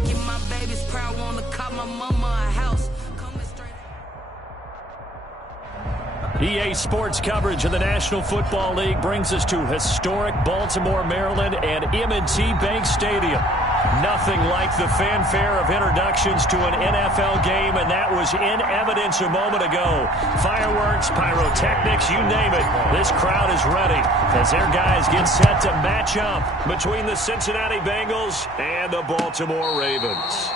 making my babies proud, wanna call my mama a house. EA Sports coverage of the National Football League brings us to historic Baltimore, Maryland, and M&T Bank Stadium. Nothing like the fanfare of introductions to an NFL game, and that was in evidence a moment ago. Fireworks, pyrotechnics, you name it. This crowd is ready as their guys get set to match up between the Cincinnati Bengals and the Baltimore Ravens.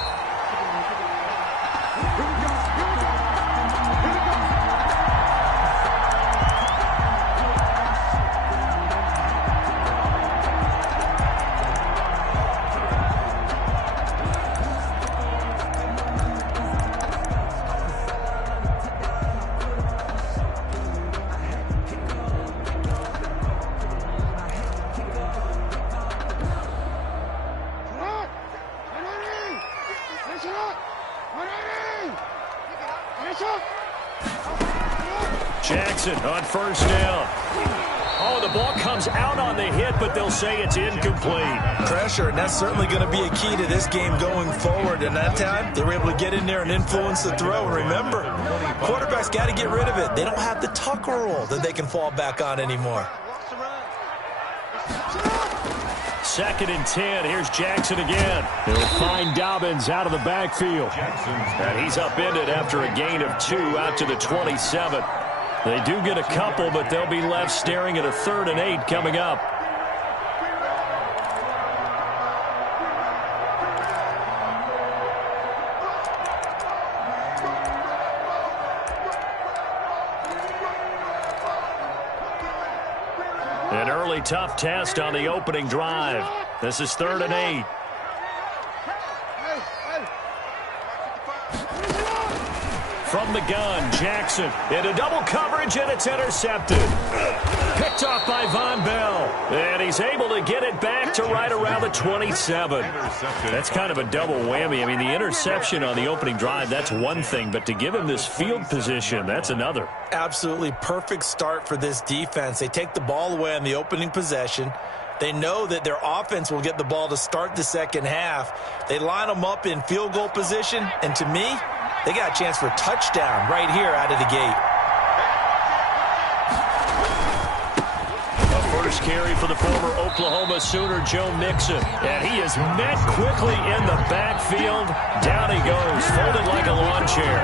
Jackson on first down. Oh, the ball comes out on the hit, but they'll say it's incomplete. Pressure, and that's certainly going to be a key to this game going forward. And that time, they were able to get in there and influence the throw. And remember, quarterbacks got to get rid of it. They don't have the Tucker rule that they can fall back on anymore. 2nd and 10. Here's Jackson again. He'll find Dobbins out of the backfield. And he's upended after a gain of 2 out to the 27. They do get a couple, but they'll be left staring at a 3rd and 8 coming up. An early tough test on the opening drive. This is 3rd and 8. From the gun, Jackson into double coverage, and it's intercepted. Picked off by Von Bell, and he's able to get it back to right around the 27. That's kind of a double whammy. I mean, the interception on the opening drive, that's one thing, but to give him this field position, that's another. Absolutely perfect start for this defense. They take the ball away on the opening possession. They know that their offense will get the ball to start the second half. They line them up in field goal position, and to me, they got a chance for a touchdown right here out of the gate. A first carry for the former Oklahoma Sooner, Joe Mixon. And he is met quickly in the backfield. Down he goes, folded like a lawn chair.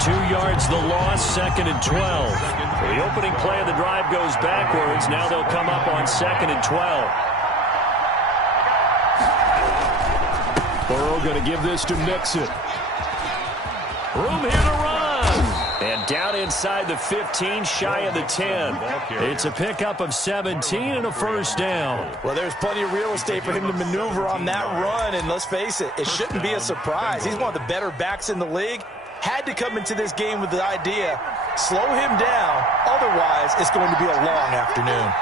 2 yards the loss, 2nd and 12. The opening play of the drive goes backwards. Now they'll come up on 2nd and 12. Burrow going to give this to Mixon. Room here to run. And down inside the 15, shy of the 10. It's a pickup of 17 and a first down. Well, there's plenty of real estate for him to maneuver on that run. And let's face it, it shouldn't be a surprise. He's one of the better backs in the league. Had to come into this game with the idea, slow him down. Otherwise, it's going to be a long afternoon.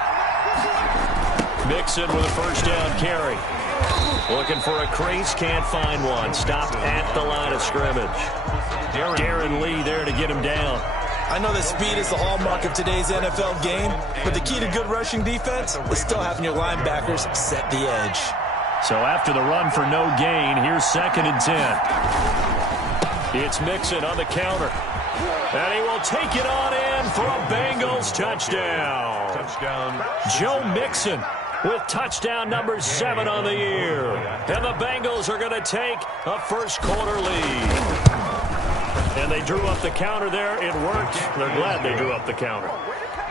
Mixon with a first down carry. Looking for a crease, can't find one. Stopped at the line of scrimmage. Darren Lee there to get him down. I know that speed is the hallmark of today's NFL game, but the key to good rushing defense is still having your linebackers set the edge. So after the run for no gain, here's 2nd and 10. It's Mixon on the counter. And he will take it on in for a Bengals touchdown. Joe Mixon with touchdown number 7 on the year. And the Bengals are going to take a first quarter lead. And they drew up the counter there. It worked. They're glad they drew up the counter.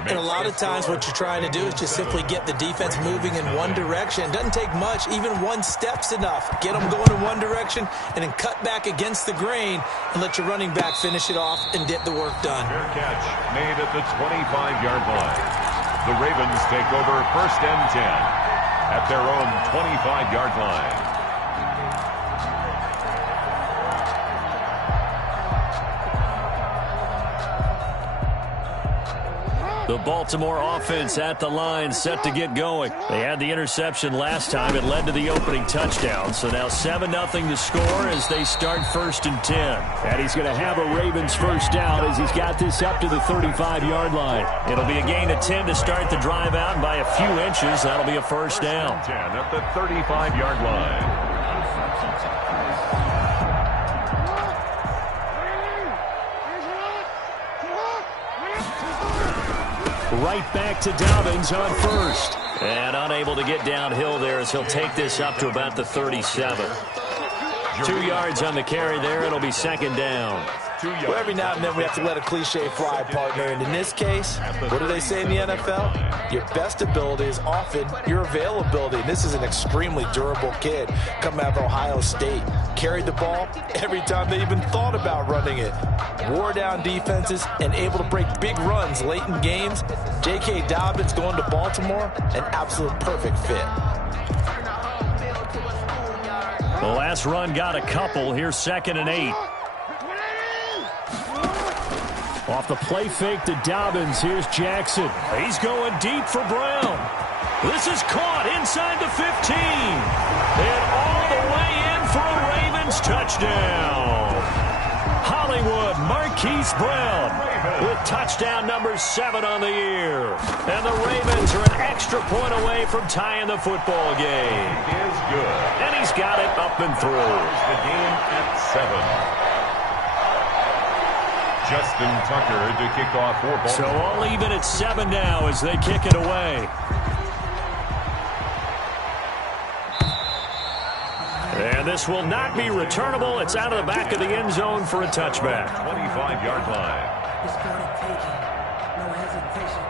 And a lot of times what you're trying to do is just simply get the defense moving in one direction. It doesn't take much. Even one step's enough. Get them going in one direction and then cut back against the grain and let your running back finish it off and get the work done. Fair catch made at the 25-yard line. The Ravens take over 1st and 10 at their own 25-yard line. The Baltimore offense at the line, set to get going. They had the interception last time. It led to the opening touchdown. So now 7-0 to score as they start 1st and 10. And he's going to have a Ravens first down as he's got this up to the 35-yard line. It'll be a gain of 10 to start the drive out, and by a few inches, that'll be a first down. 10 at the 35-yard line. Right back to Dobbins on first. And unable to get downhill there as he'll take this up to about the 37. 2 yards on the carry there. It'll be second down. Well, every now and then we have to let a cliche fly, partner. And in this case, what do they say in the NFL? Your best ability is often your availability. And this is an extremely durable kid coming out of Ohio State. Carried the ball every time they even thought about running it. Wore down defenses and able to break big runs late in games. J.K. Dobbins going to Baltimore, an absolute perfect fit. The last run got a couple. Here's 2nd and 8. Off the play fake to Dobbins. Here's Jackson. He's going deep for Brown. This is caught inside the 15. And all the way in for a Ravens touchdown. Hollywood Marquise Brown with touchdown number 7 on the year. And the Ravens are an extra point away from tying the football game. He is good. And he's got it up and through. The game at 7. Justin Tucker to kick off for Baltimore. So all even at 7 now as they kick it away. And this will not be returnable. It's out of the back of the end zone for a touchback. 25-yard line. No hesitation.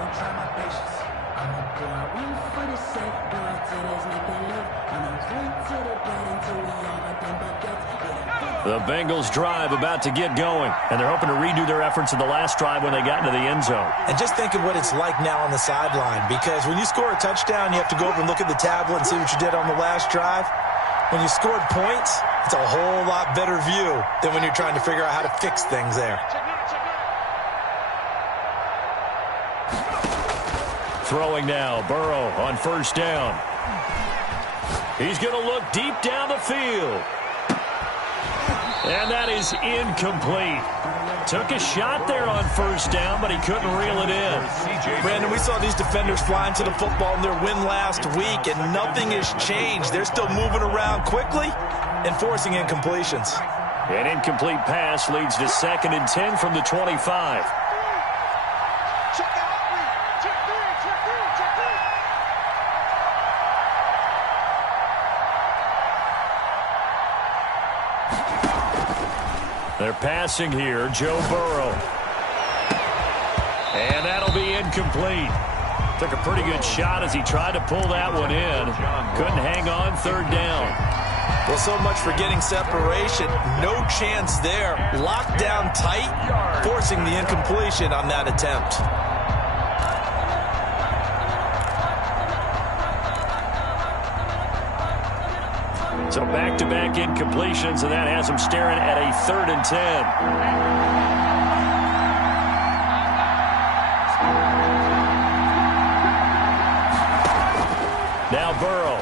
Don't try my patience. I'm a boy. One for the safe boy till there's nothing left. I'm a drink to the bed until we all got them buckets. The Bengals drive about to get going, and they're hoping to redo their efforts in the last drive when they got into the end zone. And just think of what it's like now on the sideline, because when you score a touchdown, you have to go over and look at the tablet and see what you did on the last drive. When you scored points, it's a whole lot better view than when you're trying to figure out how to fix things there. Throwing now, Burrow on first down. He's going to look deep down the field. And that is incomplete. Took a shot there on first down, but he couldn't reel it in. Brandon, we saw these defenders flying to the football in their win last week, and nothing has changed. They're still moving around quickly and forcing incompletions. An incomplete pass leads to 2nd and 10 from the 25. They're passing here, Joe Burrow. And that'll be incomplete. Took a pretty good shot as he tried to pull that one in. Couldn't hang on, 3rd down. Well, so much for getting separation. No chance there. Locked down tight, forcing the incompletion on that attempt. So back-to-back incompletions, and that has him staring at a 3rd and 10. Now Burrow.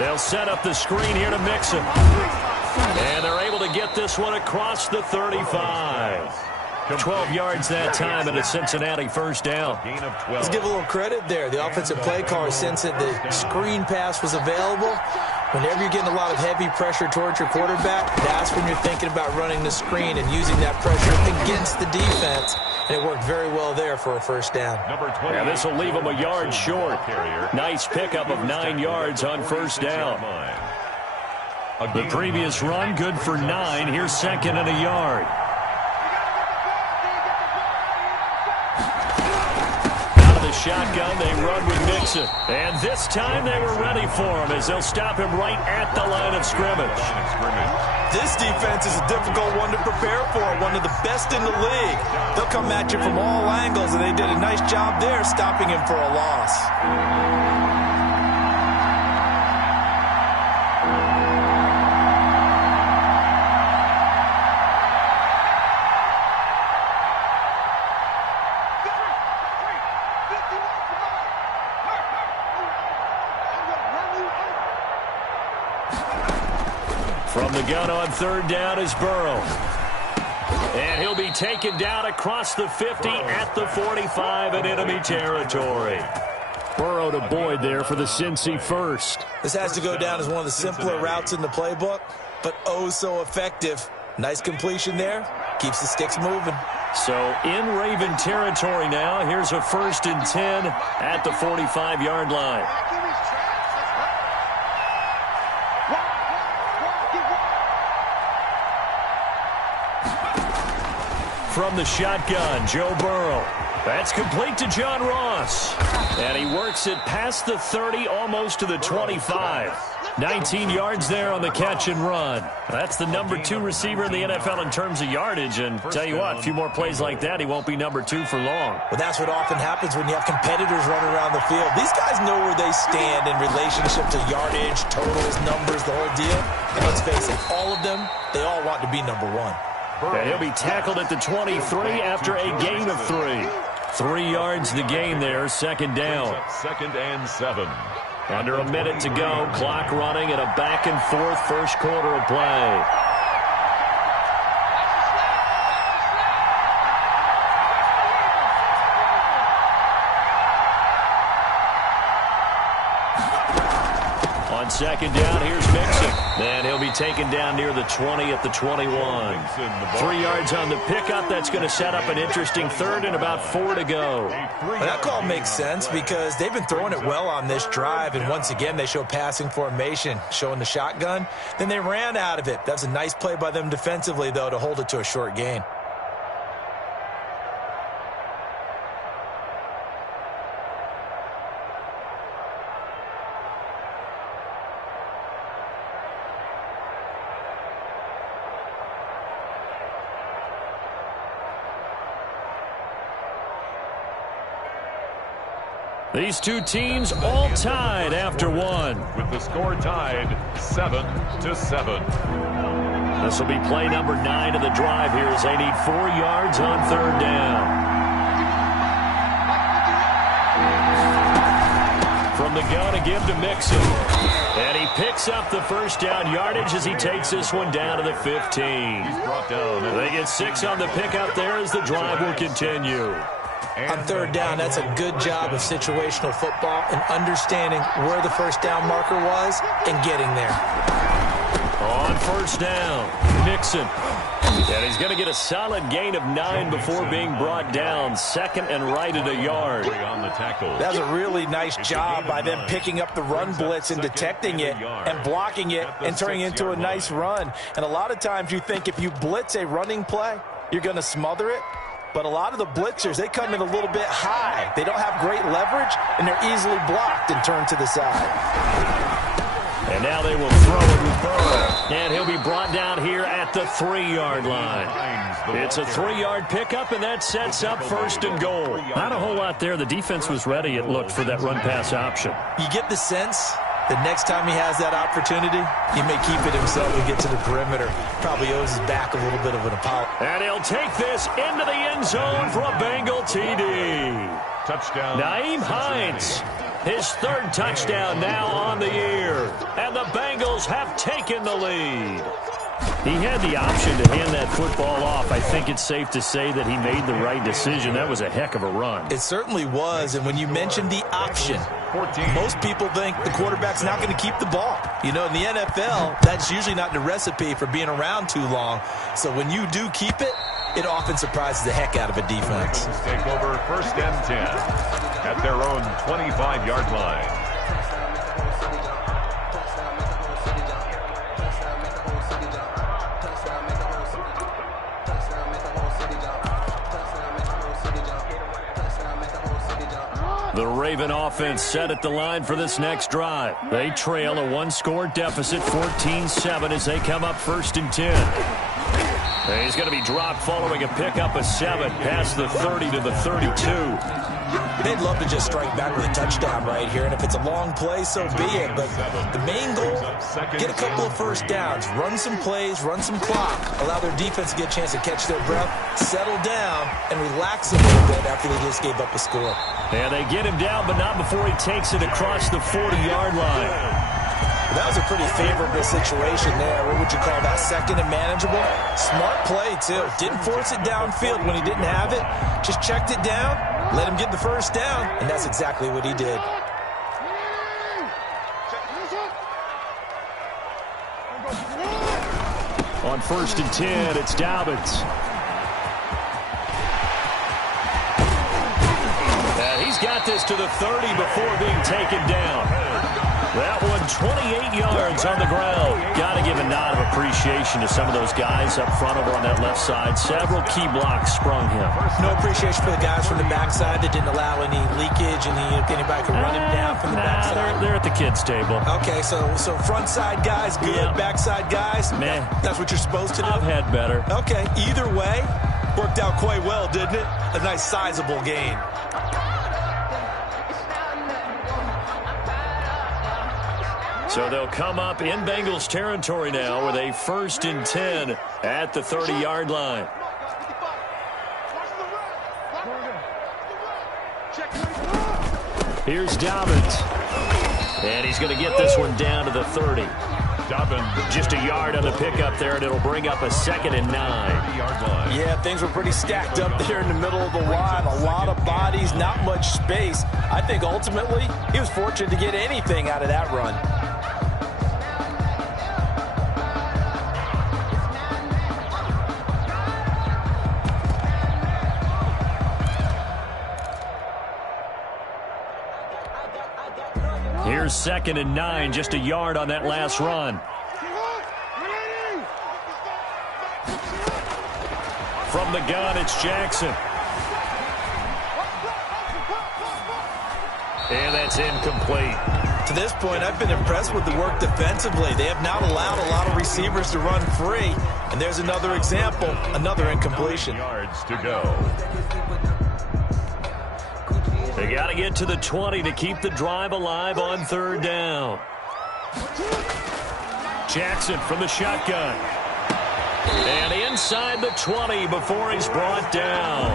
They'll set up the screen here to Mixon. And they're able to get this one across the 35. 12 yards that time and a Cincinnati first down. Let's give a little credit there. The offensive play caller sensed that the screen pass was available. Whenever you're getting a lot of heavy pressure towards your quarterback, that's when you're thinking about running the screen and using that pressure against the defense. And it worked very well there for a first down. Yeah, this will leave him a yard short. Nice pickup of 9 yards on first down. The previous run, good for 9. Here's 2nd and a yard. Shotgun, they run with Mixon. And this time they were ready for him as they'll stop him right at the line of scrimmage. This defense is a difficult one to prepare for, one of the best in the league. They'll come at you from all angles, and they did a nice job there stopping him for a loss. From the gun on 3rd down is Burrow. And he'll be taken down across the 50 at the 45 in enemy territory. Burrow to Boyd there for the Cincy first. This has to go down as one of the simpler routes in the playbook, but oh so effective. Nice completion there. Keeps the sticks moving. So in Raven territory now. Here's a 1st and 10 at the 45-yard line. From the shotgun, Joe Burrow. That's complete to John Ross. And he works it past the 30, almost to the 25. 19 yards there on the catch and run. That's the number 2 receiver in the NFL in terms of yardage. And tell you what, a few more plays like that, he won't be number 2 for long. Well, that's what often happens when you have competitors running around the field. These guys know where they stand in relationship to yardage, totals, numbers, the whole deal. And let's face it, all of them, they all want to be number 1. And he'll be tackled at the 23 after a gain of 3. 3 yards the gain there, 2nd down. 2nd and 7. Under a minute to go, clock running at a back-and-forth first quarter of play. On 2nd down, here's Mixon. And he'll be taken down near the 20 at the 21. 3 yards on the pickup. That's going to set up an interesting 3rd and about 4 to go. Well, that call makes sense because they've been throwing it well on this drive. And once again, they show passing formation, showing the shotgun. Then they ran out of it. That's a nice play by them defensively, though, to hold it to a short gain. These two teams all tied after 1. With the score tied 7-7. This will be play number 9 of the drive here as they need 4 yards on 3rd down. From the gun, a give to Mixon. And he picks up the 1st down yardage as he takes this one down to the 15. They get 6 on the pickup there as the drive will continue. On 3rd down, that's a good job of situational football and understanding where the 1st down marker was and getting there. On 1st down, Mixon. And he's going to get a solid gain of 9 before being brought down. 2nd and right at a yard. That's a really nice job by them picking up the run blitz and detecting it and blocking it and turning it into a nice run. And a lot of times you think if you blitz a running play, you're going to smother it. But a lot of the blitzers, they come in a little bit high. They don't have great leverage, and they're easily blocked and turned to the side. And now they will throw it with Burrow. And he'll be brought down here at the 3-yard line. It's a 3-yard pickup, and that sets up 1st and goal. Not a whole lot there. The defense was ready, it looked, for that run-pass option. You get the sense the next time he has that opportunity, he may keep it himself and get to the perimeter. Probably owes his back a little bit of an apology. And he'll take this into the end zone for a Bengal TD. Touchdown. Naeem Hines, his 3rd touchdown now on the year. And the Bengals have taken the lead. He had the option to hand that football off. I think it's safe to say that he made the right decision. That was a heck of a run. It certainly was. And when you mentioned the option, most people think the quarterback's not going to keep the ball. You know, in the NFL, that's usually not the recipe for being around too long. So when you do keep it, it often surprises the heck out of a defense. Take over 1st and 10 at their own 25-yard line. The Raven offense set at the line for this next drive. They trail a 1-score deficit, 14-7, as they come up 1st and 10. And he's going to be dropped following a pickup of 7 past the 30 to the 32. They'd love to just strike back with a touchdown right here, and if it's a long play, so be it. But the main goal, get a couple of 1st downs, run some plays, run some clock, allow their defense to get a chance to catch their breath, settle down, and relax a little bit after they just gave up a score. And they get him down, but not before he takes it across the 40-yard line. That was a pretty favorable situation there. What would you call that? 2nd and manageable? Smart play, too. Didn't force it downfield when he didn't have it. Just checked it down, let him get the 1st down, and that's exactly what he did. On 1st and 10, it's Dobbins. And he's got this to the 30 before being taken down. That one 28 yards on the ground. Got to give a nod of appreciation to some of those guys up front over on that left side. Several key blocks sprung him. No appreciation for the guys from the backside that didn't allow any leakage and anybody could run him down from the backside. They're at the kids' table. Okay, so front side guys, good. Backside guys, man. That's what you're supposed to do? I've had better. Okay, either way, worked out quite well, didn't it? A nice sizable gain. So they'll come up in Bengals territory now with a 1st and 10 at the 30-yard line. Here's Dobbins. And he's going to get this one down to the 30. Dobbins. Just a yard on the pickup there, and it'll bring up a 2nd and 9. Yeah, things were pretty stacked up there in the middle of the line. A lot of bodies, not much space. I think ultimately he was fortunate to get anything out of that run. Here's 2nd and 9, just a yard on that last run. From the gun, it's Jackson. And that's incomplete. To this point, I've been impressed with the work defensively. They have not allowed a lot of receivers to run free. And there's another example, another incompletion. Yards to go. They got to get to the 20 to keep the drive alive on 3rd down. Jackson from the shotgun. And inside the 20 before he's brought down.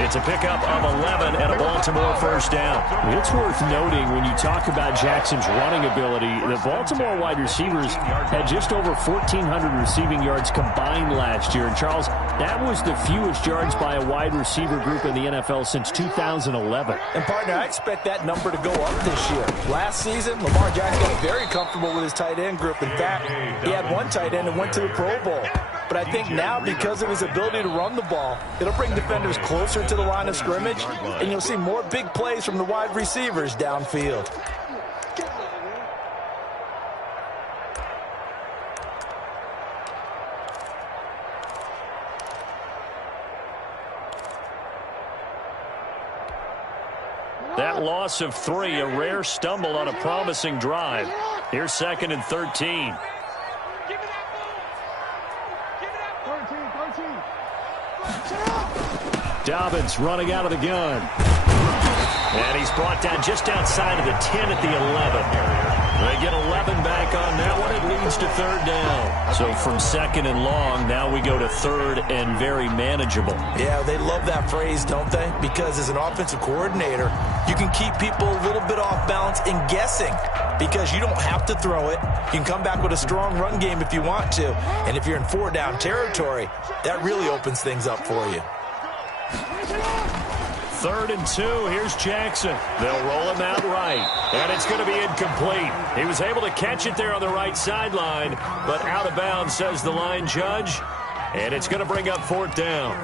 It's a pickup of 11 and a Baltimore 1st down. It's worth noting when you talk about Jackson's running ability, the Baltimore wide receivers had just over 1,400 receiving yards combined last year. And, Charles, that was the fewest yards by a wide receiver group in the NFL since 2011. And, partner, I expect that number to go up this year. Last season, Lamar Jackson got very comfortable with his tight end group. In fact, he had one tight end that went to the Pro Bowl. But I think now, because of his ability to run the ball, it'll bring defenders closer to the line of scrimmage, and you'll see more big plays from the wide receivers downfield. That loss of 3, a rare stumble on a promising drive. Here's 2nd and 13. Dobbins running out of the gun. And he's brought down just outside of the 10 at the 11. They get 11 back on that one. It leads to 3rd down. So from 2nd and long, now we go to 3rd and very manageable. Yeah, they love that phrase, don't they? Because as an offensive coordinator, you can keep people a little bit off balance and guessing because you don't have to throw it. You can come back with a strong run game if you want to. And if you're in 4-down territory, that really opens things up for you. 3rd and 2. Here's Jackson. They'll roll him out right. And it's going to be incomplete. He was able to catch it there on the right sideline, but out of bounds, says the line judge. And it's going to bring up 4th down.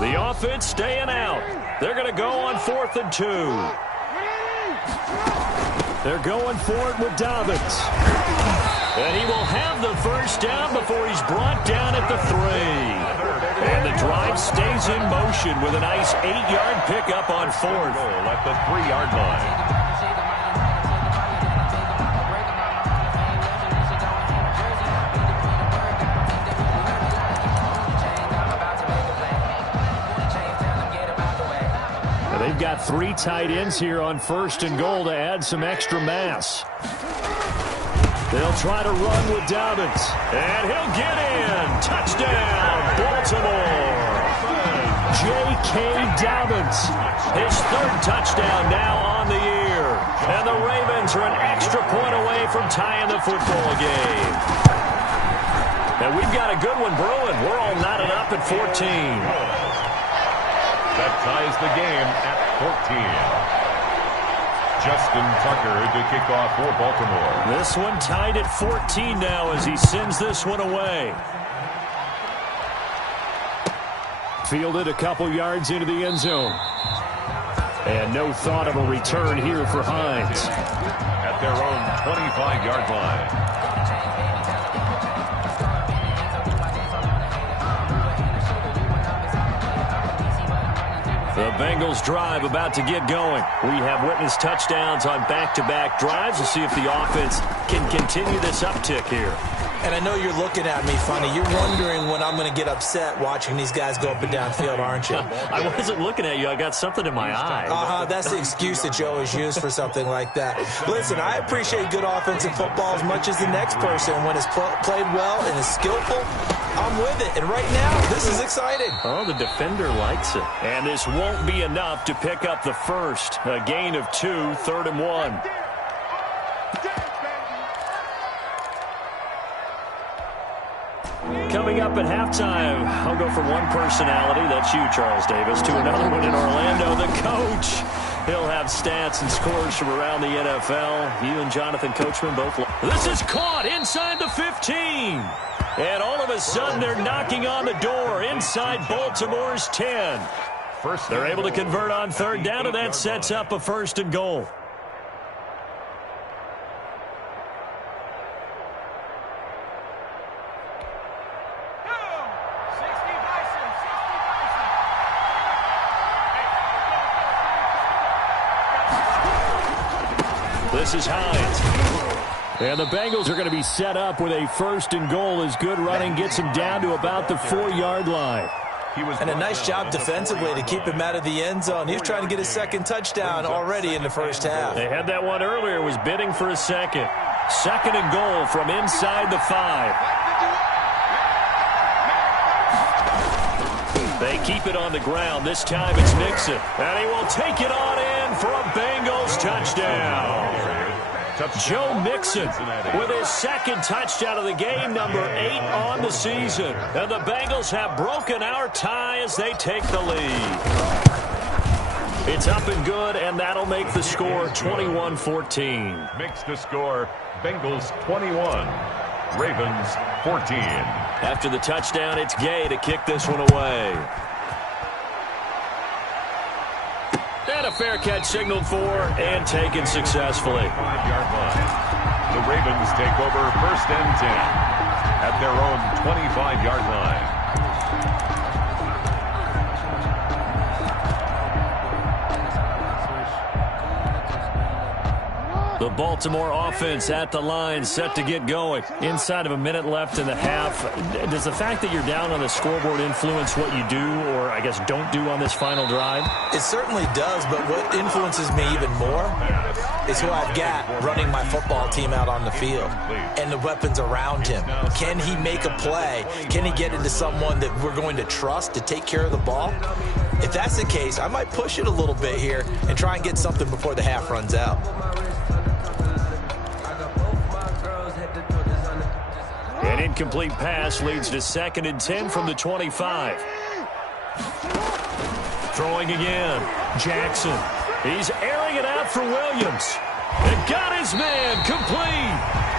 The offense staying out. They're going to go on 4th and 2. They're going for it with Dobbins. And he will have the 1st down before he's brought down at the 3. And the drive stays in motion with a nice 8-yard pickup on 4th. At the 3-yard line. They've got 3 tight ends here on 1st and goal to add some extra mass. They'll try to run with Dobbins. And he'll get in. Touchdown, Baltimore. J.K. Dobbins. His 3rd touchdown now on the year. And the Ravens are an extra point away from tying the football game. And we've got a good one brewing. We're all knotted up at 14. That ties the game at 14. Justin Tucker to kick off for Baltimore. This one tied at 14 now as he sends this one away. Fielded a couple yards into the end zone. And no thought of a return here for Hines. At their own 25-yard line. The Bengals drive about to get going. We have witnessed touchdowns on back-to-back drives. We'll see if the offense can continue this uptick here. And I know you're looking at me funny. You're wondering when I'm going to get upset watching these guys go up and down field, aren't you? I wasn't looking at you. I got something in my eye. That's the excuse that you always use for something like that. Listen, I appreciate good offensive football as much as the next person. When it's played well and is skillful, I'm with it. And right now, this is exciting. Oh, the defender likes it. And this won't be enough to pick up the first. A gain of 2, 3rd and 1. Coming up at halftime, I'll go from one personality, that's you, Charles Davis, to another one in Orlando, the coach. He'll have stats and scores from around the NFL. You and Jonathan Coachman both. This is caught inside the 15. And all of a sudden, they're knocking on the door inside Baltimore's 10. They're able to convert on 3rd down, and that sets up a 1st and goal. This is Hines. And the Bengals are going to be set up with a 1st and goal as good running gets him down to about the 4-yard line. And a nice job defensively to keep him out of the end zone. He was trying to get his 2nd touchdown already in the first half. They had that one earlier, was bidding for a 2nd. 2nd and goal from inside the 5. They keep it on the ground. This time it's Mixon. And he will take it on in for a Bengals touchdown. Joe Mixon with his 2nd touchdown of the game, number 8 on the season. And the Bengals have broken our tie as they take the lead. It's up and good, and that'll make the score 21-14. Makes the score Bengals 21, Ravens 14. After the touchdown, it's Gay to kick this one away. And a fair catch signaled for and taken successfully. 5-yard line. The Ravens take over 1st and 10 at their own 25-yard line. The Baltimore offense at the line, set to get going. Inside of a minute left in the half. Does the fact that you're down on the scoreboard influence what you do, or I guess don't do on this final drive? It certainly does, but what influences me even more is who I've got running my football team out on the field and the weapons around him. Can he make a play? Can he get into someone that we're going to trust to take care of the ball? If that's the case, I might push it a little bit here and try and get something before the half runs out. An incomplete pass leads to 2nd and 10 from the 25. Throwing again. Jackson. He's airing it out for Williams. And got his man complete.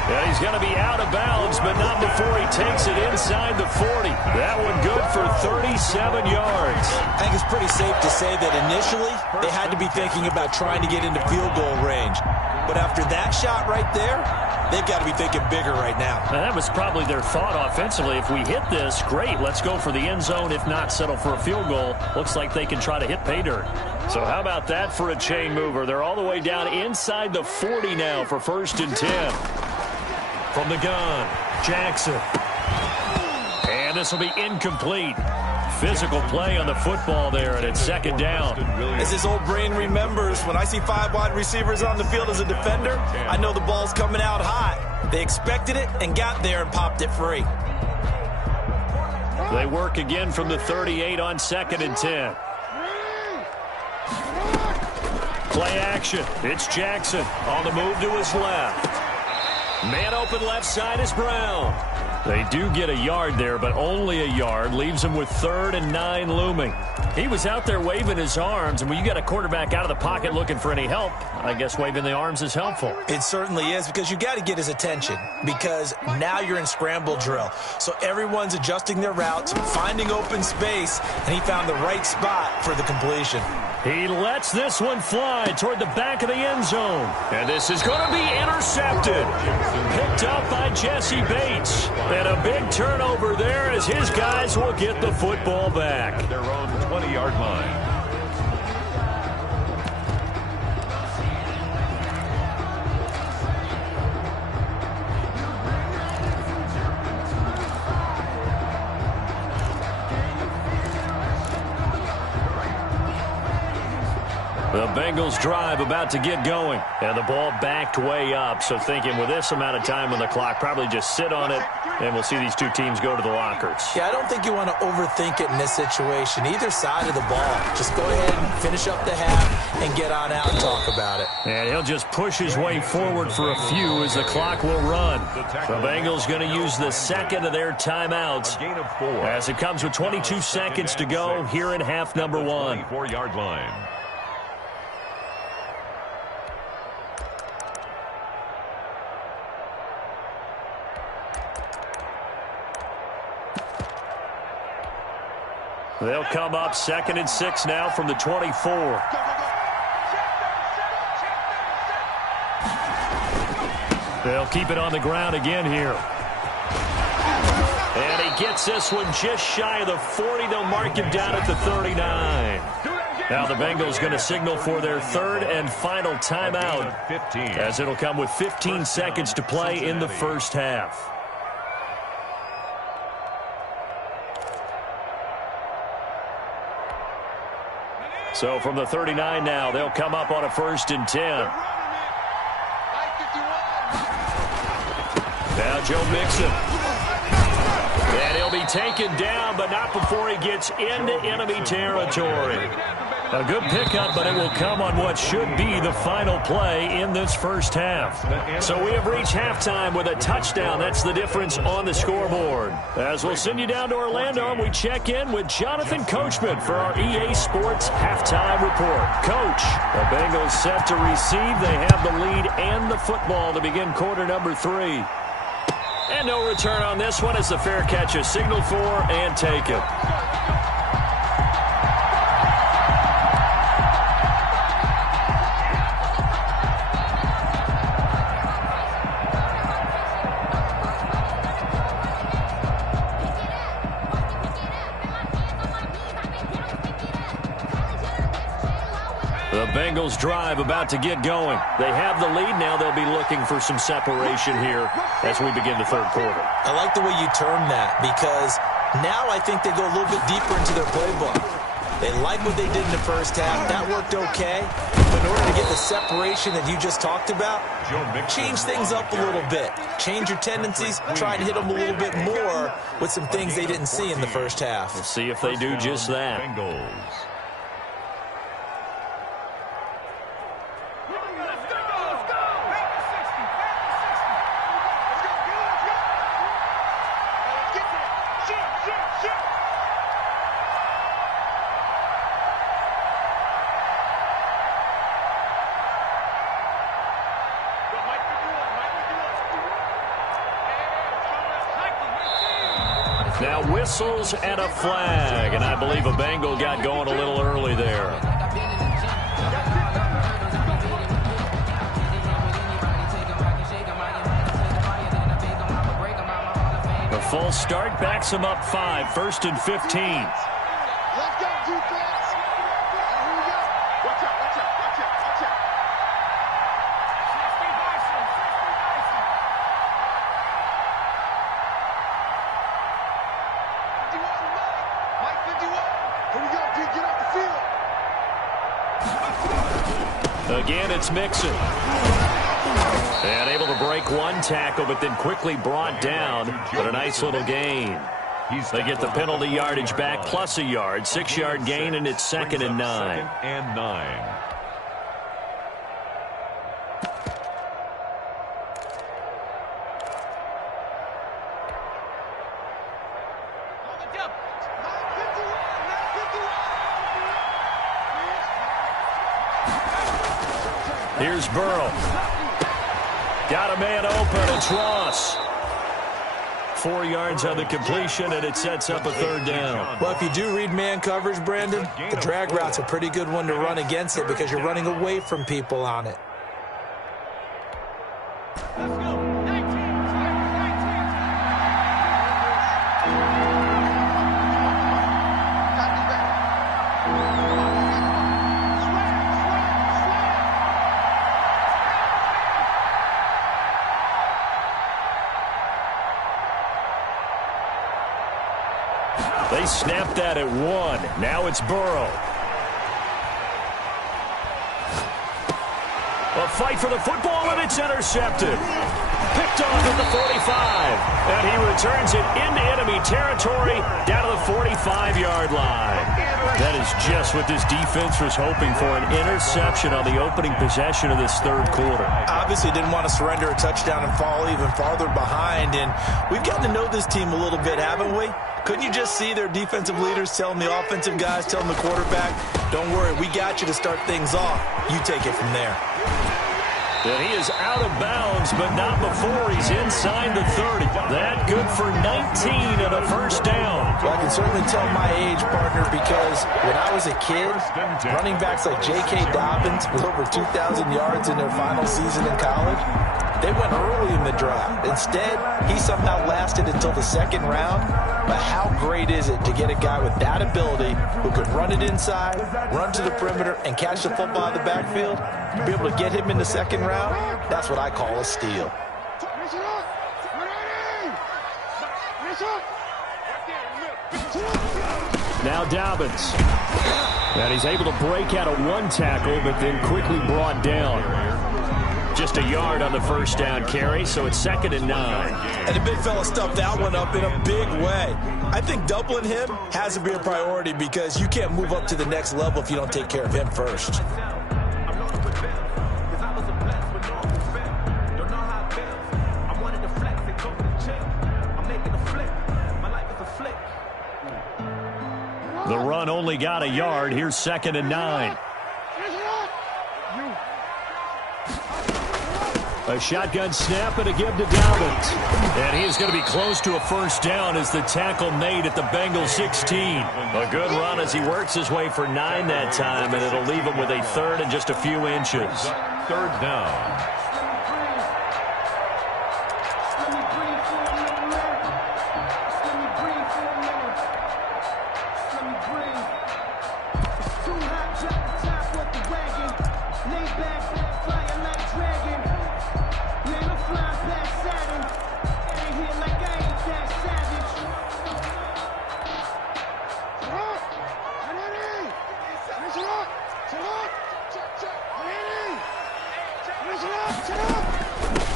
And he's going to be out of bounds, but not before he takes it inside the 40. That one good for 37 yards. I think it's pretty safe to say that initially they had to be thinking about trying to get into field goal range. But after that shot right there, they've got to be thinking bigger right now. And that was probably their thought offensively. If we hit this, great, let's go for the end zone. If not, settle for a field goal. Looks like they can try to hit pay dirt. So how about that for a chain mover? They're all the way down inside the 40 now for 1st and 10. From the gun, Jackson. And this will be incomplete. Physical play on the football there, and it's 2nd down. As his old brain remembers, when I see 5 wide receivers on the field as a defender, I know the ball's coming out hot. They expected it and got there and popped it free. They work again from the 38 on 2nd and 10. Play action. It's Jackson on the move to his left. Man open left side is Brown. They do get a yard there, but only a yard. Leaves them with 3rd and 9 looming. He was out there waving his arms, and when you got a quarterback out of the pocket looking for any help, I guess waving the arms is helpful. It certainly is, because you got to get his attention, because now you're in scramble drill. So everyone's adjusting their routes, finding open space, and he found the right spot for the completion. He lets this one fly toward the back of the end zone. And this is going to be intercepted. Picked up by Jesse Bates. And a big turnover there as his guys will get the football back. At their own 20-yard line. The Bengals drive about to get going. And the ball backed way up. So thinking with this amount of time on the clock, probably just sit on it, and we'll see these two teams go to the lockers. Yeah, I don't think you want to overthink it in this situation. Either side of the ball. Just go ahead and finish up the half and get on out and talk about it. And he'll just push his way forward for a few as the clock will run. The Bengals going to use the second of their timeouts as it comes with 22 seconds to go here in half number 1. 24-yard line. They'll come up 2nd and 6 now from the 24. They'll keep it on the ground again here. And he gets this one just shy of the 40. They'll mark him down at the 39. Now the Bengals going to signal for their 3rd and final timeout, as it'll come with 15 seconds to play in the first half. So from the 39 now, they'll come up on a 1st and 10. Now Joe Mixon. And he'll be taken down, but not before he gets into enemy territory. A good pickup, but it will come on what should be the final play in this first half. So we have reached halftime with a touchdown. That's the difference on the scoreboard. As we'll send you down to Orlando, and we check in with Jonathan Coachman for our EA Sports Halftime Report. Coach, the Bengals set to receive. They have the lead and the football to begin quarter number 3. And no return on this one as the fair catch is signaled for and taken. The Bengals drive about to get going. They have the lead now. They'll be looking for some separation here as we begin the 3rd quarter. I like the way you term that, because now I think they go a little bit deeper into their playbook. They like what they did in the first half. That worked okay. But in order to get the separation that you just talked about, change things up a little bit. Change your tendencies. Try and hit them a little bit more with some things they didn't see in the first half. We'll see if they do just that. Bengals. Now whistles and a flag, and I believe a Bengal got going a little early there. The false start backs him up 5, 1st and 15. Again, it's Mixon. And able to break one tackle, but then quickly brought down. But a nice little gain. They get the penalty yardage back plus a yard. 6-yard gain, and it's 2nd and 9. 2nd and 9. Here's Burrow. Got a man open. It's Ross. 4 yards on the completion, and it sets up a third down. Well, if you do read man coverage, Brandon, the drag route's a pretty good one to run against it because you're running away from people on it. Let's go. They snapped that at 1. Now it's Burrow. A fight for the football, and it's intercepted. Picked off at the 45. And he returns it into enemy territory down to the 45-yard line. That is just what this defense was hoping for, an interception on the opening possession of this third quarter. Obviously didn't want to surrender a touchdown and fall even farther behind. And we've gotten to know this team a little bit, haven't we? Couldn't you just see their defensive leaders telling the offensive guys, telling the quarterback, don't worry, we got you to start things off. You take it from there. And he is out of bounds, but not before he's inside the 30. That good for 19 and a first down. Well, I can certainly tell my age, partner, because when I was a kid, running backs like J.K. Dobbins with over 2,000 yards in their final season in college, they went early in the draft. Instead, he somehow lasted until the second round. But how great is it to get a guy with that ability who can run it inside, run to the perimeter, and catch the football in the backfield? To be able to get him in the second round, that's what I call a steal. Now Dobbins. And he's able to break out of one tackle, but then quickly brought down. Just a yard on the first down carry, so it's 2nd and 9. And the big fella stuffed that one up in a big way. I think doubling him has to be a priority because you can't move up to the next level if you don't take care of him first. The run only got a yard. Here's 2nd and 9. A shotgun snap and a give to Dobbins. And he is going to be close to a first down as the tackle made at the Bengals 16. A good run as he works his way for 9 that time, and it'll leave him with a third and just a few inches. Third down.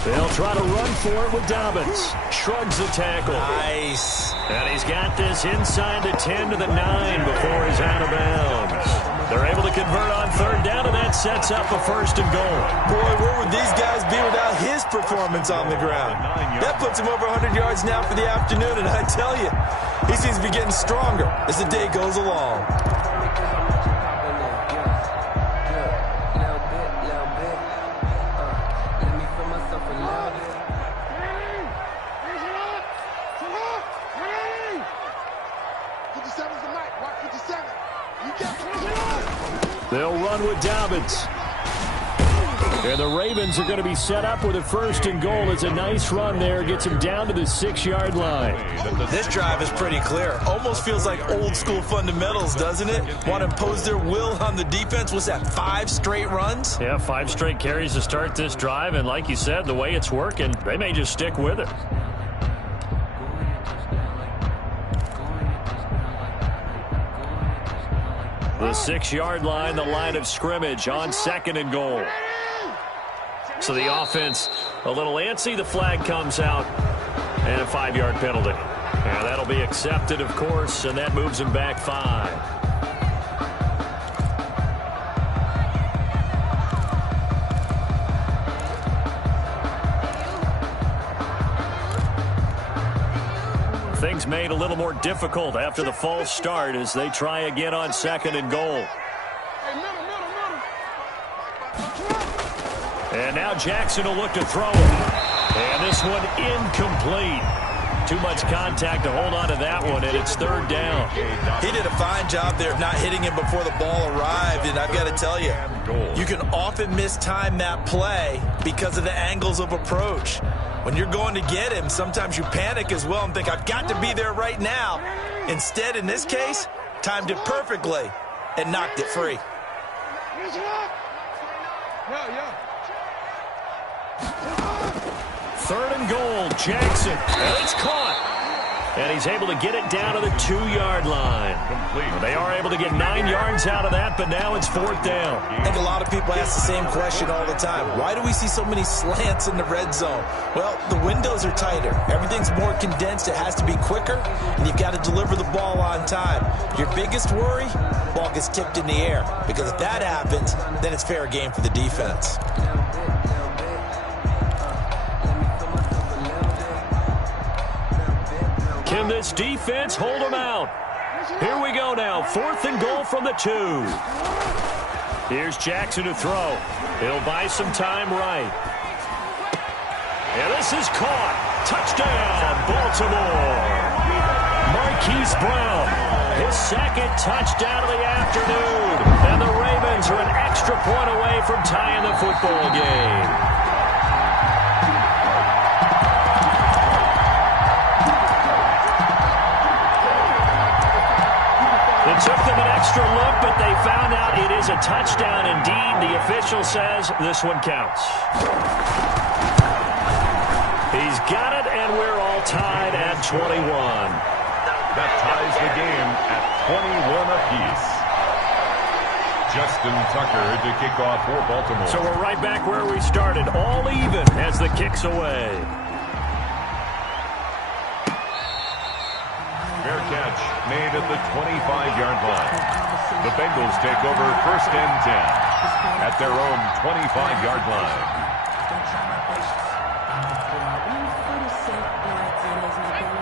They'll try to run for it with Dobbins. Shrugs the tackle. Nice. And he's got this inside the 10 to the 9 before he's out of bounds. They're able to convert on third down, and that sets up a 1st and goal. Boy, where would these guys be without his performance on the ground? That puts him over 100 yards now for the afternoon, and I tell you, he seems to be getting stronger as the day goes along. They'll run with Dobbins. And the Ravens are going to be set up with a 1st and goal. It's a nice run there. Gets him down to the 6-yard line. This drive is pretty clear. Almost feels like old school fundamentals, doesn't it? Want to impose their will on the defense. Was that 5 straight runs? Yeah, 5 straight carries to start this drive. And like you said, the way it's working, they may just stick with it. The 6-yard line, the line of scrimmage on 2nd and goal. So the offense a little antsy. The flag comes out and a 5-yard penalty. And that'll be accepted, of course, and that moves him back 5. Things made a little more difficult after the false start as they try again on 2nd and goal. And now Jackson will look to throw it. And this one incomplete. Too much contact to hold on to that one, and it's third down. He did a fine job there of not hitting him before the ball arrived, and I've got to tell you, you can often mistime that play because of the angles of approach. When you're going to get him, sometimes you panic as well and think, I've got to be there right now. Instead, in this case, timed it perfectly and knocked it free. Third and goal, Jackson. And it's caught. And he's able to get it down to the 2-yard line. They are able to get 9 yards out of that, but now it's fourth down. I think a lot of people ask the same question all the time. Why do we see so many slants in the red zone? Well, the windows are tighter. Everything's more condensed. It has to be quicker, and you've got to deliver the ball on time. Your biggest worry, ball gets tipped in the air, because if that happens, then it's fair game for the defense. Can this defense hold them out? Here we go now. Fourth and goal from the 2. Here's Jackson to throw. He'll buy some time right. And this is caught. Touchdown, Baltimore. Marquise Brown, his second touchdown of the afternoon. And the Ravens are an extra point away from tying the football game. It took them an extra look, but they found out it is a touchdown indeed. The official says this one counts. He's got it, and we're all tied at 21. That ties the game at 21 apiece. Justin Tucker to kick off for Baltimore. So we're right back where we started, all even as the kick's away. Fair catch made at the 25-yard line. The Bengals take over first and 10 at their own 25-yard line.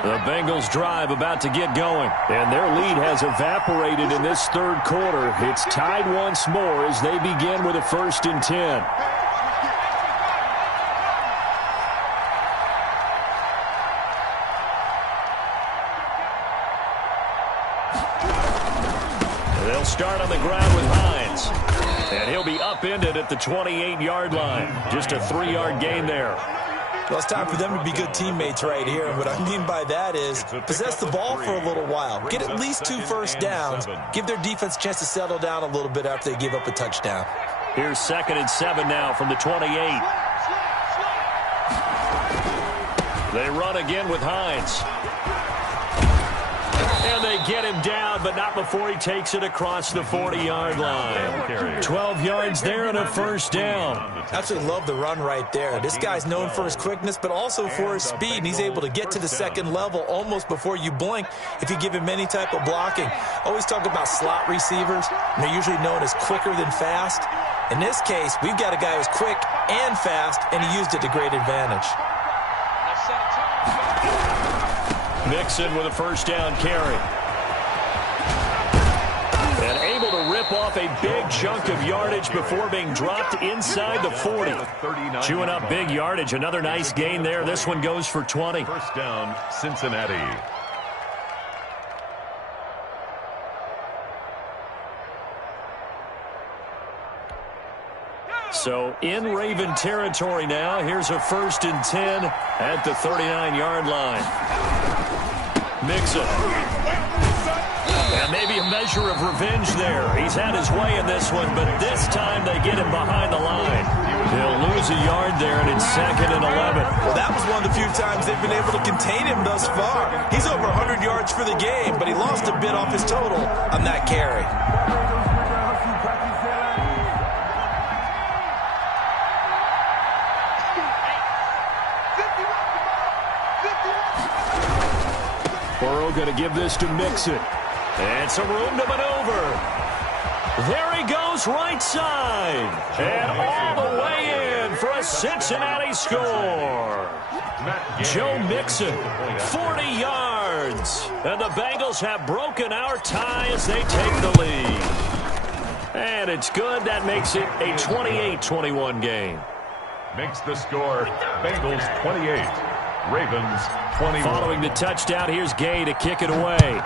The Bengals drive about to get going, and their lead has evaporated in this third quarter. It's tied once more as they begin with a first and 10. They'll start on the ground with Hines. And he'll be upended at the 28-yard line. Just a 3-yard gain there. Well, it's time for them to be good teammates right here. And what I mean by that is possess the ball for a little while. Get at least 2 first downs. Give their defense a chance to settle down a little bit after they give up a touchdown. Here's 2nd and 7 now from the 28. They run again with Hines. And they get him down, but not before he takes it across the 40-yard line. 12 yards there and a first down. Absolutely love the run right there. This guy's known for his quickness, but also for his speed. And he's able to get to the second level almost before you blink if you give him any type of blocking. Always talk about slot receivers, and they're usually known as quicker than fast. In this case, we've got a guy who's quick and fast, and he used it to great advantage. Mixon with a first down carry. And able to rip off a big chunk of yardage before being dropped inside the 40. Chewing up big yardage. Another nice gain there. This one goes for 20. First down, Cincinnati. So in Raven territory now. Here's a first and 10 at the 39-yard line. Mixon. And maybe a measure of revenge there. He's had his way in this one, but this time they get him behind the line. He'll lose a yard there, and it's 2nd and 11. Well, that was one of the few times they've been able to contain him thus far. He's over 100 yards for the game, but he lost a bit off his total on that carry. Burrow going to give this to Mixon. And some room to maneuver. There he goes, right side. And all the way in for a Cincinnati score. Joe Mixon, 40 yards. And the Bengals have broken our tie as they take the lead. And it's good. That makes it a 28-21 game. makes the score Bengals 28, Ravens 21. Following the touchdown, here's Gay to kick it away.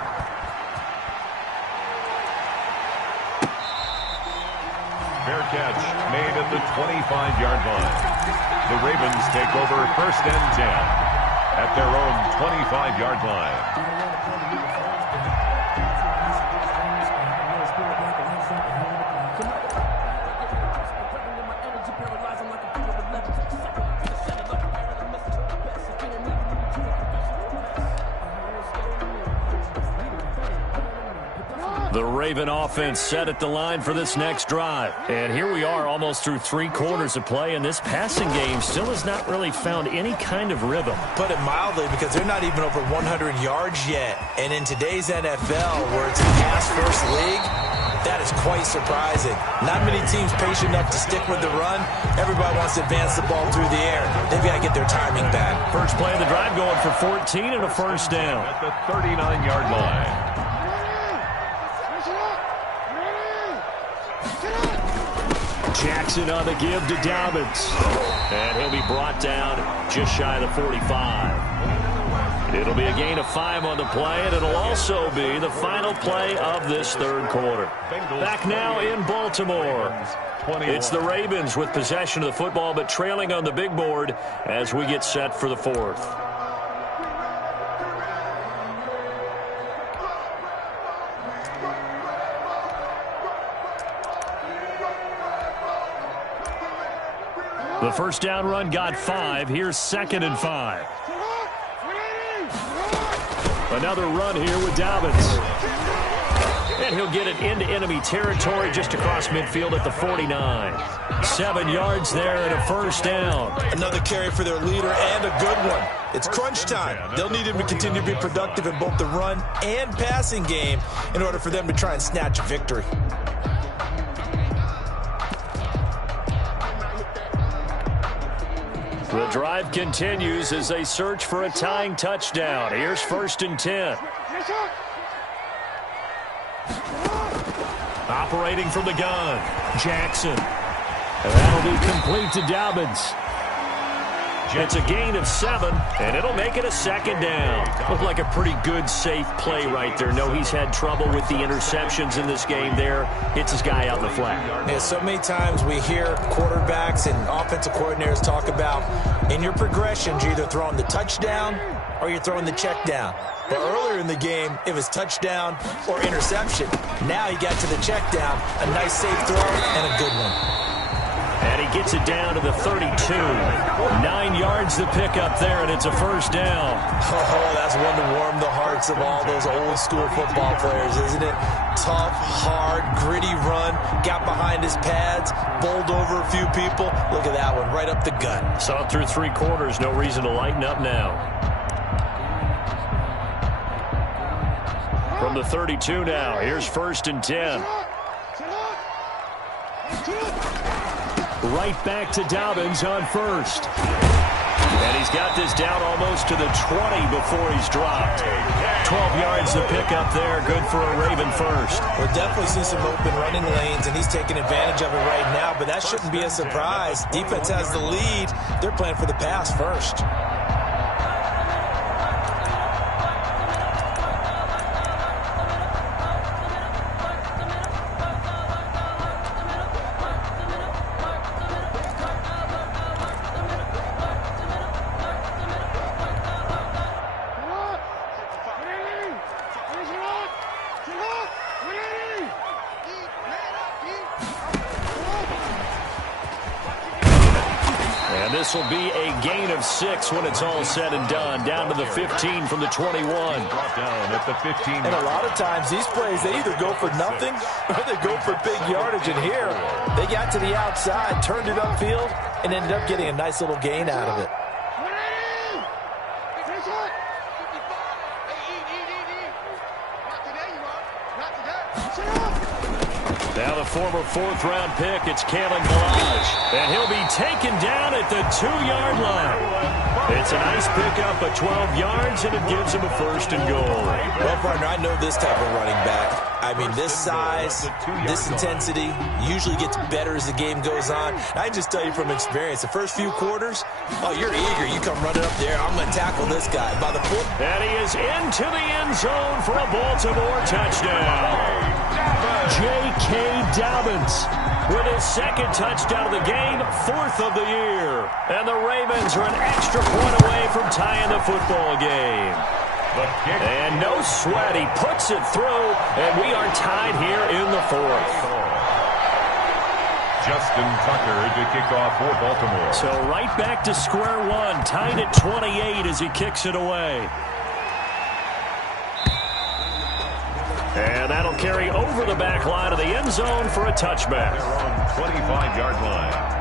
Fair catch made at the 25-yard line. The Ravens take over 1st and 10 at their own 25-yard line. The Raven offense set at the line for this next drive. And here we are almost through 3 quarters of play, and this passing game still has not really found any kind of rhythm. Put it mildly, because they're not even over 100 yards yet. And in today's NFL, where it's a pass-first league, that is quite surprising. Not many teams patient enough to stick with the run. Everybody wants to advance the ball through the air. They've got to get their timing back. First play of the drive going for 14 and a first down. At the 39-yard line. Jackson on the give to Dobbins. And he'll be brought down just shy of the 45. It'll be a gain of 5 on the play, and it'll also be the final play of this 3rd quarter. Back now in Baltimore. It's the Ravens with possession of the football, but trailing on the big board as we get set for the 4th. The first down run got 5. Here's 2nd and 5. Another run here with Dobbins. And he'll get it into enemy territory just across midfield at the 49. 7 yards there and a first down. Another carry for their leader and a good one. It's crunch time. They'll need him to continue to be productive in both the run and passing game in order for them to try and snatch a victory. The drive continues as they search for a tying touchdown. Here's 1st and 10. Operating from the gun, Jackson. And that'll be complete to Dobbins. It's a gain of 7, and it'll make it a 2nd down. Looked like a pretty good, safe play right there. No, he's had trouble with the interceptions in this game there. Hits his guy out in the flat. Yeah, so many times we hear quarterbacks and offensive coordinators talk about in your progressions, you're either throwing the touchdown or you're throwing the check down. But earlier in the game, it was touchdown or interception. Now he got to the check down, a nice safe throw, and a good one. And he gets it down to the 32. 9 yards to pick up there, and it's a first down. Oh, that's one to warm the hearts of all those old-school football players, isn't it? Tough, hard, gritty run, got behind his pads, bowled over a few people. Look at that one, right up the gut. Saw it through 3 quarters, no reason to lighten up now. From the 32 now, here's 1st and 10. Right back to Dobbins on 1st. And he's got this down almost to the 20 before he's dropped. 12 yards to pick up there. Good for a Raven first. We'll definitely see some open running lanes, and he's taking advantage of it right now, but that shouldn't be a surprise. Defense has the lead. They're playing for the pass first. This will be a gain of 6 when it's all said and done. Down to the 15 from the 21. Brought down at the 15. And a lot of times these plays, they either go for nothing or they go for big yardage. And here, they got to the outside, turned it upfield, and ended up getting a nice little gain out of it. Now the former 4th-round pick, it's Kalen Balaj. And he'll be taken down at the 2-yard line. It's a nice pickup of 12 yards, and it gives him a 1st and goal. Well, partner, I know this type of running back. I mean, this size, this intensity usually gets better as the game goes on. I just tell you from experience, the first few quarters, oh, you're eager. You come running up there, I'm going to tackle this guy. By the foot. And he is into the end zone for a Baltimore touchdown. J.K. Dobbins with his 2nd touchdown of the game, 4th of the year. And the Ravens are an extra point away from tying the football game. And no sweat, he puts it through, and we are tied here in the 4th. Justin Tucker to kick off for Baltimore. So right back to square one, tied at 28 as he kicks it away. And that'll carry over the back line of the end zone for a touchback. They're on 25-yard line.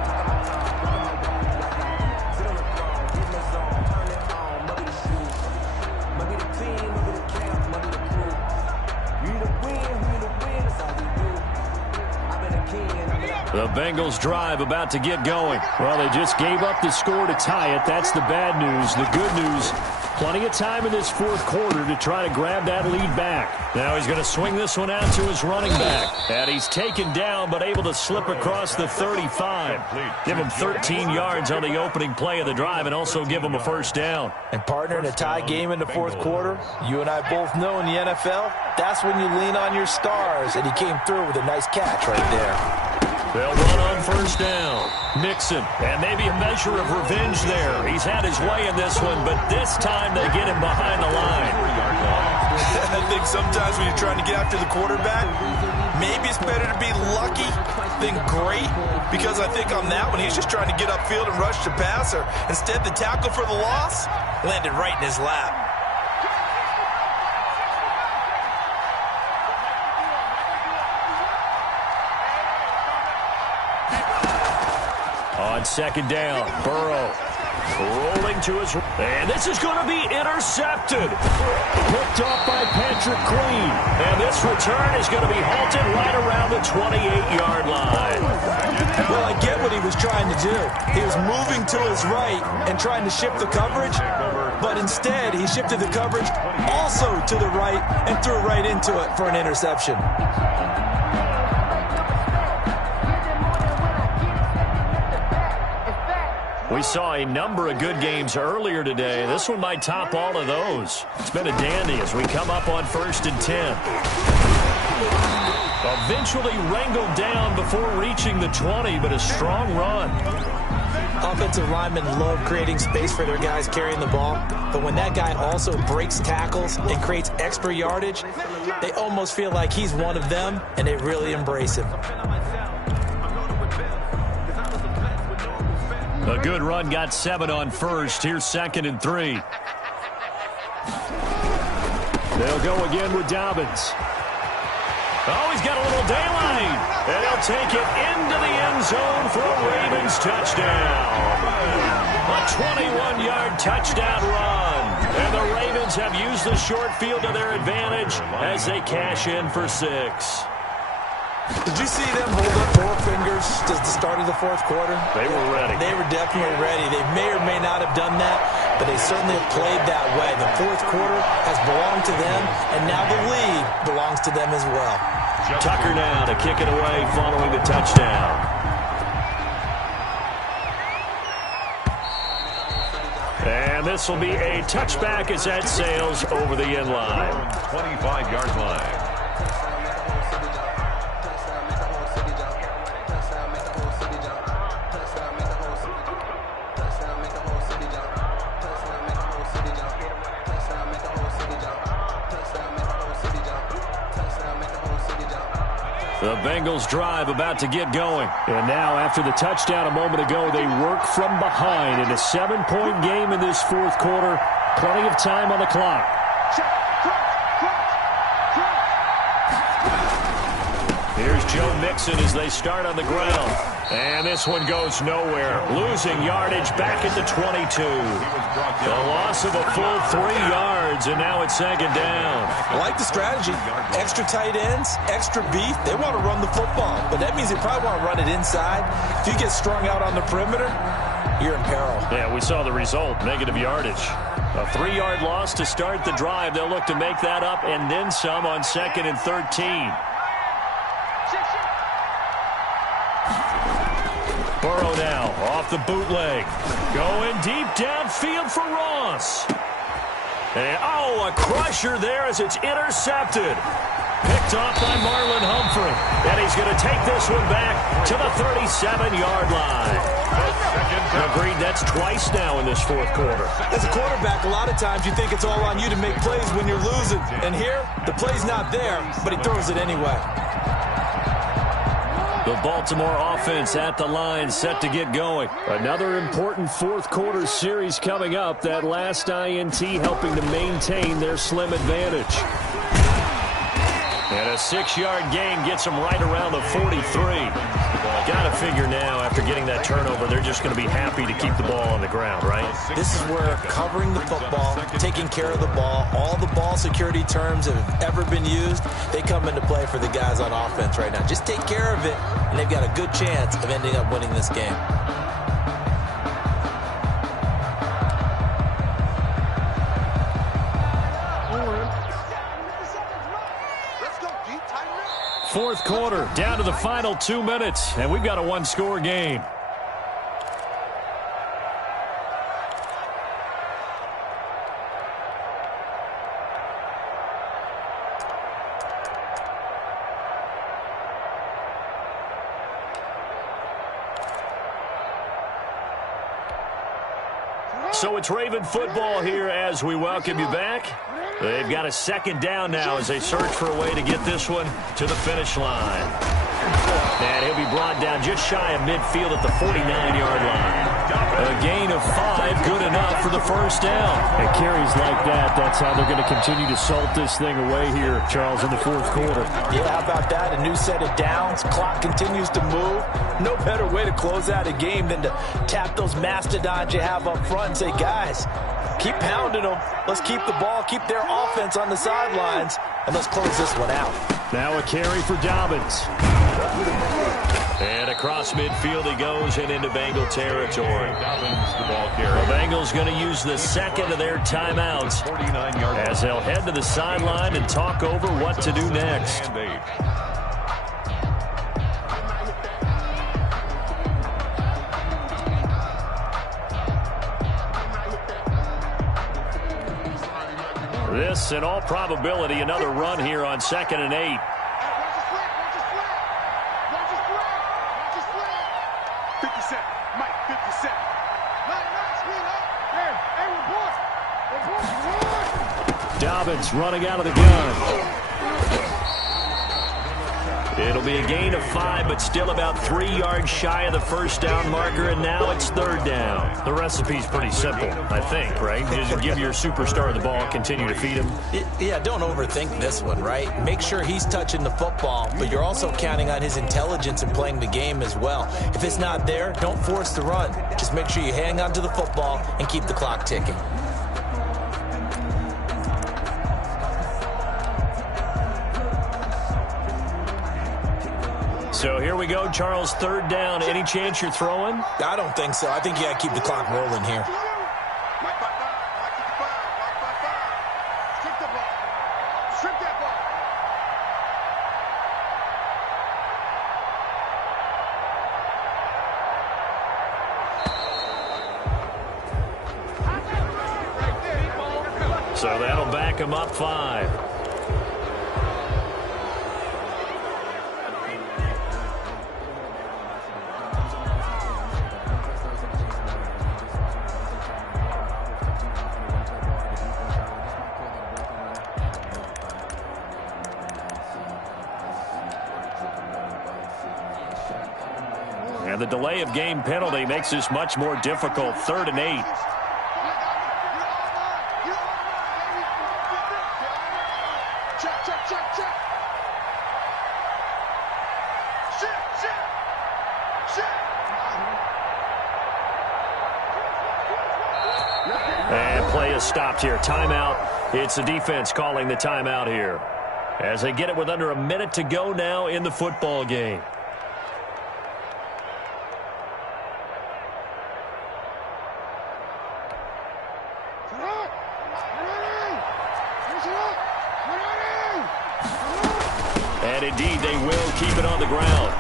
The Bengals drive about to get going. Well, they just gave up the score to tie it. That's the bad news. The good news, plenty of time in this 4th quarter to try to grab that lead back. Now he's going to swing this one out to his running back. And he's taken down but able to slip across the 35. Give him 13 yards on the opening play of the drive and also give him a 1st down. And partner, in a tie game in the 4th quarter, you and I both know in the NFL, that's when you lean on your stars. And he came through with a nice catch right there. They'll run on 1st down. Mixon, and maybe a measure of revenge there. He's had his way in this one, but this time they get him behind the line. I think sometimes when you're trying to get after the quarterback, maybe it's better to be lucky than great, because I think on that one, he's just trying to get upfield and rush the passer. Instead, the tackle for the loss landed right in his lap. On 2nd down, Burrow rolling to his... And this is going to be intercepted. Picked off by Patrick Queen. And this return is going to be halted right around the 28-yard line. Well, I get what he was trying to do. He was moving to his right and trying to shift the coverage, but instead he shifted the coverage also to the right and threw right into it for an interception. We saw a number of good games earlier today. This one might top all of those. It's been a dandy as we come up on 1st and 10. Eventually wrangled down before reaching the 20, but a strong run. Offensive linemen love creating space for their guys carrying the ball, but when that guy also breaks tackles and creates extra yardage, they almost feel like he's one of them, and they really embrace him. A good run got 7 on 1st. Here's 2nd and 3. They'll go again with Dobbins. Oh, he's got a little daylight. And he'll take it into the end zone for a Ravens touchdown. A 21-yard touchdown run. And the Ravens have used the short field to their advantage as they cash in for 6. Did you see them hold up 4 fingers at the start of the 4th quarter? They were ready. They were definitely ready. They may or may not have done that, but they certainly have played that way. The 4th quarter has belonged to them, and now the lead belongs to them as well. Tucker now to kick it away following the touchdown. And this will be a touchback as that sails over the end line. 25-yard line. The Bengals drive about to get going. And now, after the touchdown a moment ago, they work from behind in a 7-point game in this 4th quarter. Plenty of time on the clock. Here's Joe Mixon as they start on the ground. And this one goes nowhere. Losing yardage back at the 22. The loss of a full 3 yards, and now it's 2nd down. I like the strategy. Extra tight ends, extra beef. They want to run the football, but that means they probably want to run it inside. If you get strung out on the perimeter, you're in peril. Yeah, we saw the result, negative yardage. A 3-yard loss to start the drive. They'll look to make that up and then some on 2nd and 13. Burrow now off the bootleg. Going deep downfield for Ross. And, a crusher there as it's intercepted. Picked off by Marlon Humphrey. And he's going to take this one back to the 37-yard line. Agreed, that's twice now in this 4th quarter. As a quarterback, a lot of times you think it's all on you to make plays when you're losing. And here, the play's not there, but he throws it anyway. The Baltimore offense at the line, set to get going. Another important 4th quarter series coming up. That last INT helping to maintain their slim advantage. And a 6-yard gain gets them right around the 43. Got to figure now, after getting that turnover, they're just going to be happy to keep the ball on the ground, right? This is where covering the football, taking care of the ball, all the ball security terms that have ever been used, they come into play for the guys on offense right now. Just take care of it, and they've got a good chance of ending up winning this game. Fourth quarter, down to the final 2 minutes, and we've got a 1-score game. So it's Raven football here as we welcome you back. They've got a 2nd down now as they search for a way to get this one to the finish line. And he'll be brought down just shy of midfield at the 49-yard line. A gain of 5, good enough for the 1st down. And carries like that, that's how they're going to continue to salt this thing away here, Charles, in the 4th quarter. Yeah, how about that? A new set of downs. Clock continues to move. No better way to close out a game than to tap those mastodons you have up front and say, guys, keep pounding them. Let's keep the ball, keep their offense on the sidelines, and let's close this one out. Now a carry for Dobbins. And across midfield he goes and into Bengal territory. The Bengals going to use the 2nd of their timeouts as they'll head to the sideline and talk over what to do next. This, in all probability, another run here on 2nd and 8. Dobbins running out of the gun. It'll be a gain of 5, but still about 3 yards shy of the 1st down marker, and now it's 3rd down. The recipe's pretty simple, I think, right? Just give your superstar the ball, continue to feed him. Yeah, don't overthink this one, right? Make sure he's touching the football, but you're also counting on his intelligence in playing the game as well. If it's not there, don't force the run. Just make sure you hang on to the football and keep the clock ticking. So here we go, Charles, 3rd down. Any chance you're throwing? I don't think so. I think you got to keep the clock rolling here. So that'll back him up 5. And the delay of game penalty makes this much more difficult. 3rd and 8. And play is stopped here. Timeout. It's the defense calling the timeout here, as they get it with under a minute to go now in the football game. And indeed, they will keep it on the ground.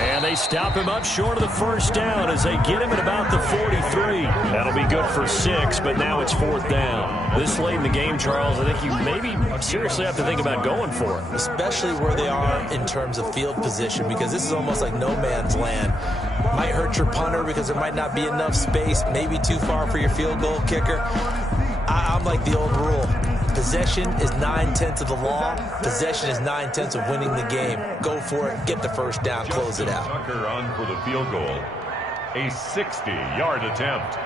And they stop him up short of the first down as they get him at about the 43. That'll be good for 6, but now it's 4th down. This late in the game, Charles, I think you maybe seriously have to think about going for it. Especially where they are in terms of field position, because this is almost like no man's land. Might hurt your punter because there might not be enough space, maybe too far for your field goal kicker. I'm like the old rule. Possession is 9/10 of the law. Possession is 9/10 of winning the game. Go for it. Get the first down. Close it out. Tucker on for the field goal. A 60-yard attempt.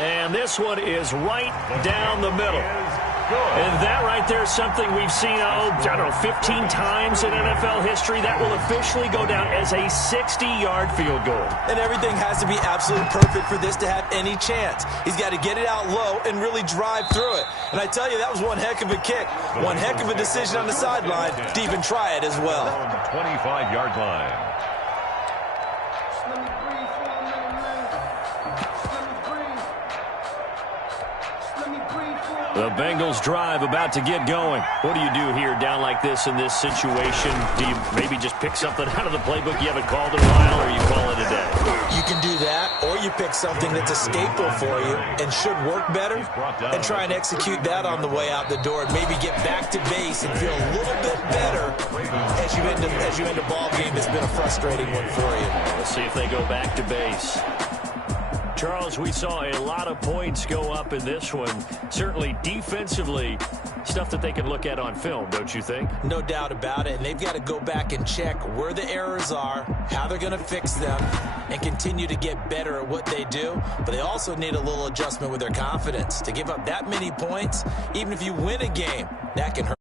And this one is right down the middle. And that right there is something we've seen, I don't know, 15 times in NFL history. That will officially go down as a 60-yard field goal. And everything has to be absolutely perfect for this to have any chance. He's got to get it out low and really drive through it. And I tell you, that was one heck of a kick. One heck of a decision on the sideline to even try it as well. 25-yard line. The Bengals drive about to get going. What do you do here down like this in this situation? Do you maybe just pick something out of the playbook you haven't called in a while, or you call it a day? You can do that, or you pick something that's a staple for you and should work better and try and execute that on the way out the door and maybe get back to base and feel a little bit better as you end a ball game that's been a frustrating one for you. Let's see if they go back to base. Charles, we saw a lot of points go up in this one. Certainly defensively, stuff that they can look at on film, don't you think? No doubt about it. And they've got to go back and check where the errors are, how they're going to fix them, and continue to get better at what they do. But they also need a little adjustment with their confidence. To give up that many points, even if you win a game, that can hurt.